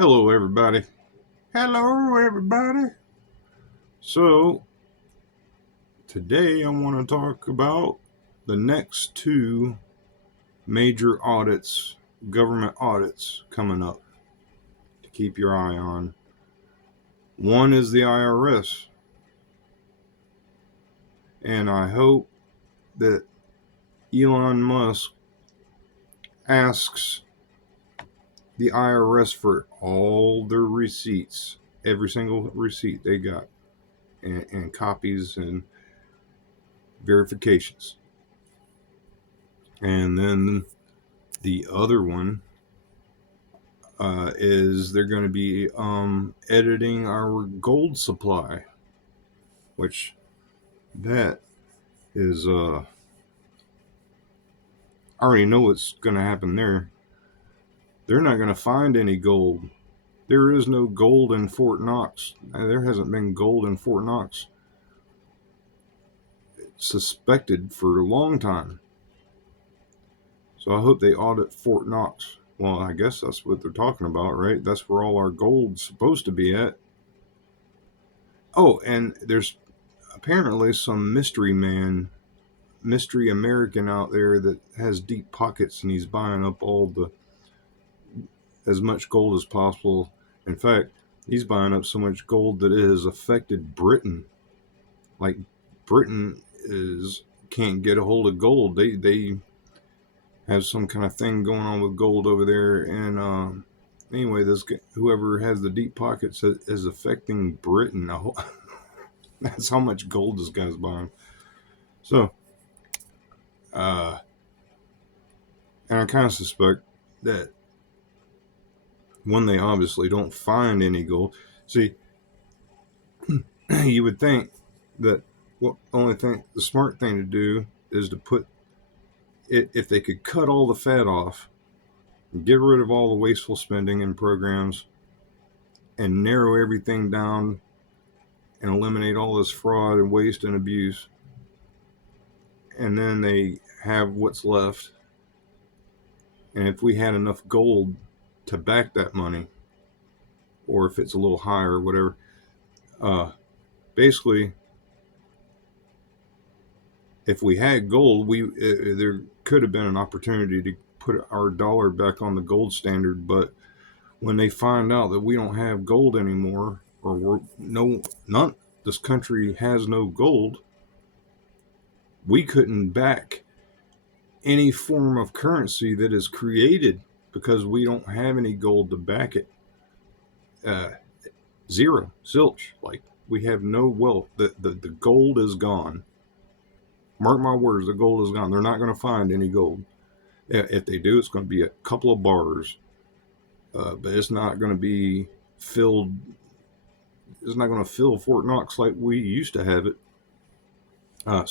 Hello, everybody. Hello, everybody. So, today I want to talk about the next two major audits, government audits coming up to keep your eye on. One is the IRS, and I hope that Elon Musk asks the IRS for all their receipts, every single receipt they got, and copies and verifications. And then the other one is they're going to be editing our gold supply, which that is I already know what's going to happen there. They're not going to find any gold. There is no gold in Fort Knox. There hasn't been gold in Fort Knox suspected for a long time. So I hope they audit Fort Knox. Well, I guess that's what they're talking about, right? That's where all our gold's supposed to be at. Oh, and there's apparently some mystery American out there that has deep pockets and he's buying up all the as much gold as possible. In fact, he's buying up so much gold that it has affected Britain. Like Britain is can't get a hold of gold. They have some kind of thing going on with gold over there. And anyway, this whoever has the deep pockets is affecting Britain. That's how much gold this guy's buying. So, and I kind of suspect that when they obviously don't find any gold, see, you would think that the smart thing to do is to put it, if they could cut all the fat off, get rid of all the wasteful spending and programs, and narrow everything down and eliminate all this fraud and waste and abuse, and then they have what's left. And if we had enough gold to back that money, or if it's a little higher or whatever, basically, if we had gold, there could have been an opportunity to put our dollar back on the gold standard. But when they find out that we don't have gold anymore, or this country has no gold, we couldn't back any form of currency that is created because we don't have any gold to back it. Zero, zilch. Like, we have no wealth. The gold is gone. Mark my words, the gold is gone. They're not going to find any gold. If they do, it's going to be a couple of bars, but it's not going to be filled. It's not going to fill Fort Knox like we used to have it. And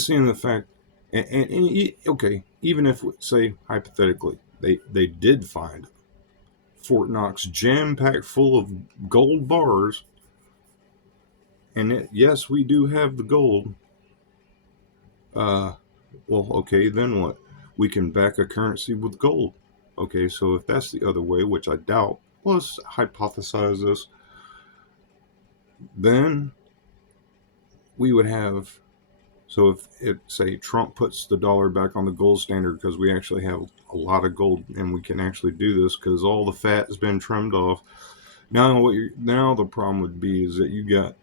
seeing the fact, okay, even if, say, hypothetically, they did find Fort Knox jam-packed full of gold bars, and yes, we do have the gold. Well, okay, then what? We can back a currency with gold. Okay, so if that's the other way, which I doubt, let's hypothesize this, then we would have, so if say Trump puts the dollar back on the gold standard because we actually have a lot of gold and we can actually do this because all the fat has been trimmed off. Now the problem would be is that you got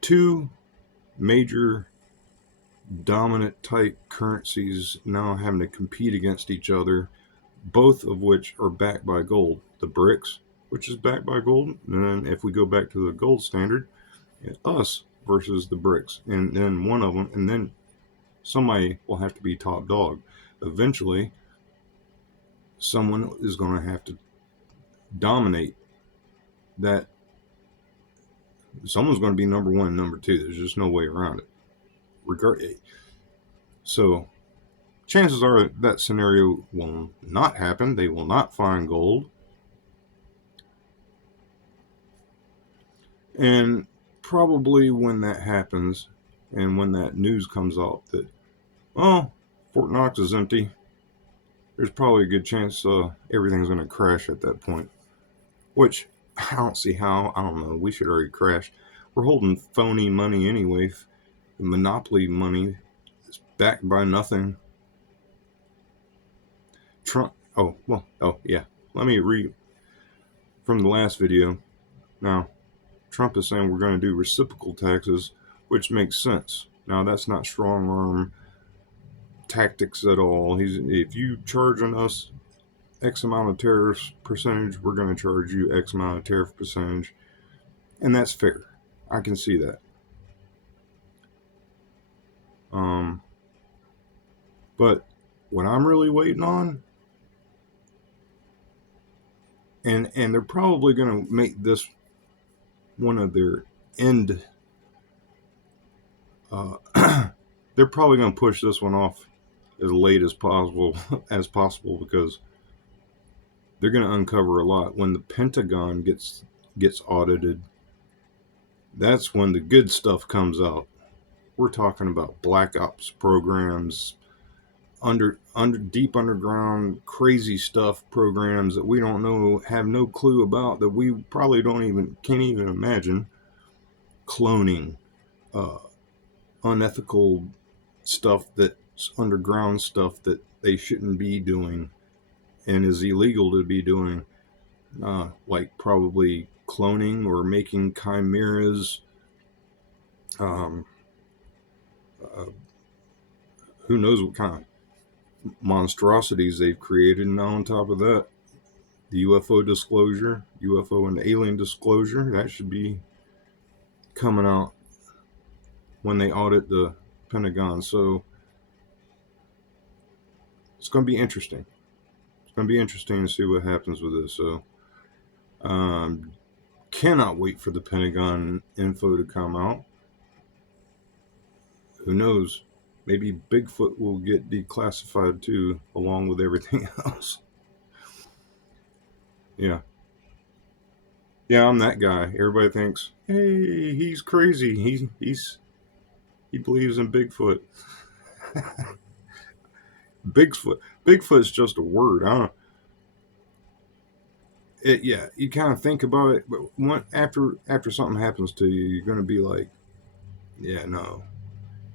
two major dominant type currencies now having to compete against each other, both of which are backed by gold. The BRICS, which is backed by gold, and then if we go back to the gold standard, us versus the BRICS, and then one of them, and then somebody will have to be top dog. Eventually, someone is going to have to dominate that. Someone's going to be number one, number two. There's just no way around it. So chances are that scenario will not happen. They will not find gold. And probably when that happens and when that news comes out that, oh, Fort Knox is empty, there's probably a good chance everything's going to crash at that point. Which I don't see how. I don't know. We should already crash. We're holding phony money anyway. Monopoly money is backed by nothing. Trump. Oh well. Oh yeah. Let me read from the last video. Now, Trump is saying we're going to do reciprocal taxes, which makes sense. Now, that's not strong arm tactics at all. If you charge on us X amount of tariff percentage, we're going to charge you X amount of tariff percentage, and that's fair. I can see that. But what I'm really waiting on, and they're probably going to make this one of their end. They're probably going to push this one off as late as possible, because they're going to uncover a lot when the Pentagon gets audited. That's when the good stuff comes out. We're talking about black ops programs, under deep underground crazy stuff programs that we don't know, have no clue about, that we probably can't even imagine. Cloning, unethical stuff, that's underground stuff that they shouldn't be doing and is illegal to be doing, like probably cloning or making chimeras. Who knows what kind of monstrosities they've created. And on top of that, the UFO disclosure, UFO and alien disclosure, that should be coming out when they audit the Pentagon. So it's going to be interesting. It's going to be interesting to see what happens with this. So cannot wait for the Pentagon info to come out. Who knows? Maybe Bigfoot will get declassified too, along with everything else. Yeah. Yeah, I'm that guy. Everybody thinks, hey, he's crazy. He believes in Bigfoot. Bigfoot's just a word. I don't know. Yeah, you kind of think about it, but after something happens to you, you're going to be like, yeah, no,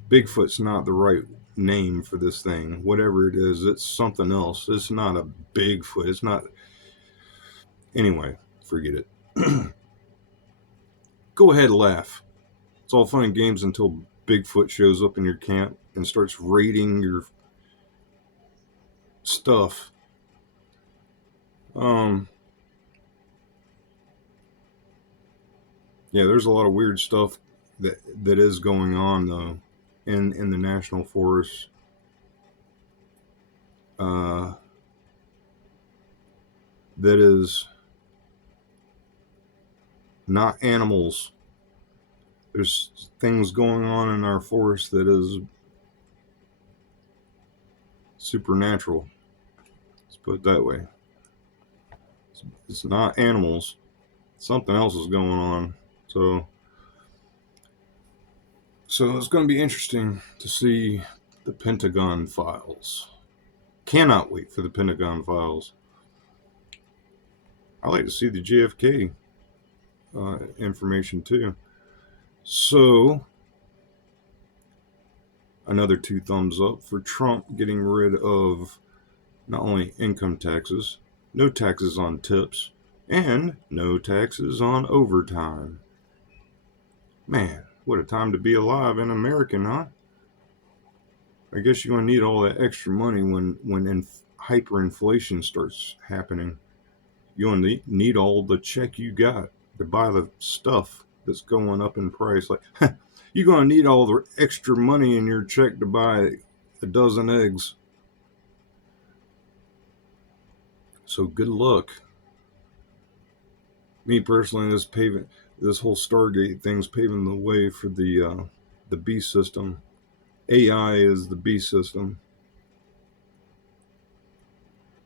Bigfoot's not the right name for this thing. Whatever it is, it's something else. It's not a Bigfoot. It's not. Anyway, forget it. Go ahead and laugh. It's all fun and games until Bigfoot shows up in your camp and starts raiding your stuff. Yeah, there's a lot of weird stuff that is going on though in the national forest. That is not animals. There's things going on in our forest that is supernatural. Let's put it that way. It's not animals. Something else is going on. So it's going to be interesting to see the Pentagon files. Cannot wait for the Pentagon files. I like to see the JFK information too. So, another 2 thumbs up for Trump getting rid of not only income taxes, no taxes on tips, and no taxes on overtime. Man, what a time to be alive in America, huh? I guess you're going to need all that extra money when hyperinflation starts happening. You're going to need all the check you got to buy the stuff that's going up in price. Like, you're going to need all the extra money in your check to buy a dozen eggs. So good luck. Me personally, this whole Stargate thing's paving the way for the beast system. AI is the beast system.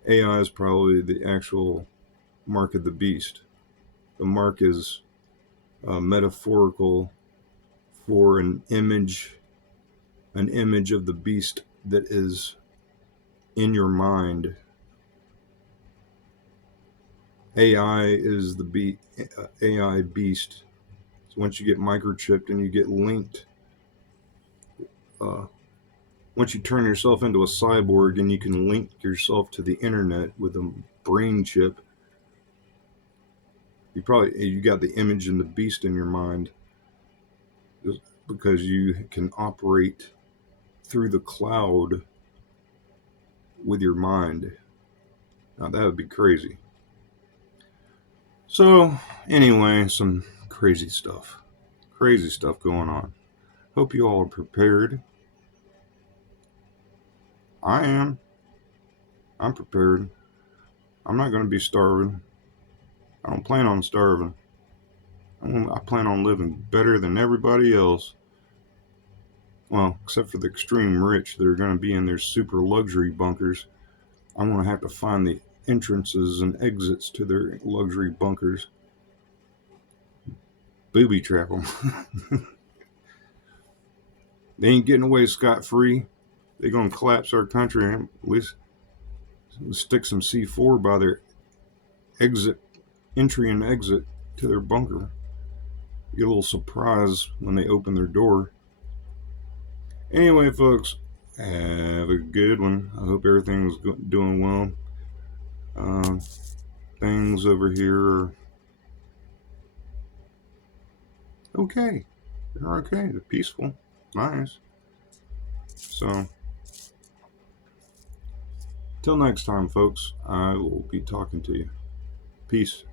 AI is probably the actual mark of the beast. The mark is metaphorical for an image of the beast that is in your mind AI is the AI beast. So once you get microchipped and you get linked, uh, once you turn yourself into a cyborg and you can link yourself to the internet with a brain chip, you got the image and the beast in your mind, because you can operate through the cloud with your mind. Now that would be crazy. So anyway, some crazy stuff. Crazy stuff going on. Hope you all are prepared. I am. I'm prepared. I'm not going to be starving. I don't plan on starving. I plan on living better than everybody else. Well, except for the extreme rich that are going to be in their super luxury bunkers. I'm going to have to find the entrances and exits to their luxury bunkers. Booby trap them. They ain't getting away scot-free. They're going to collapse our country and at least stick some C4 by their entry and exit to their bunker. Get a little surprise when they open their door. Anyway, folks, have a good one. I hope everything's doing well. Things over here are okay. They're okay. They're peaceful. Nice. So, till next time, folks, I will be talking to you. Peace.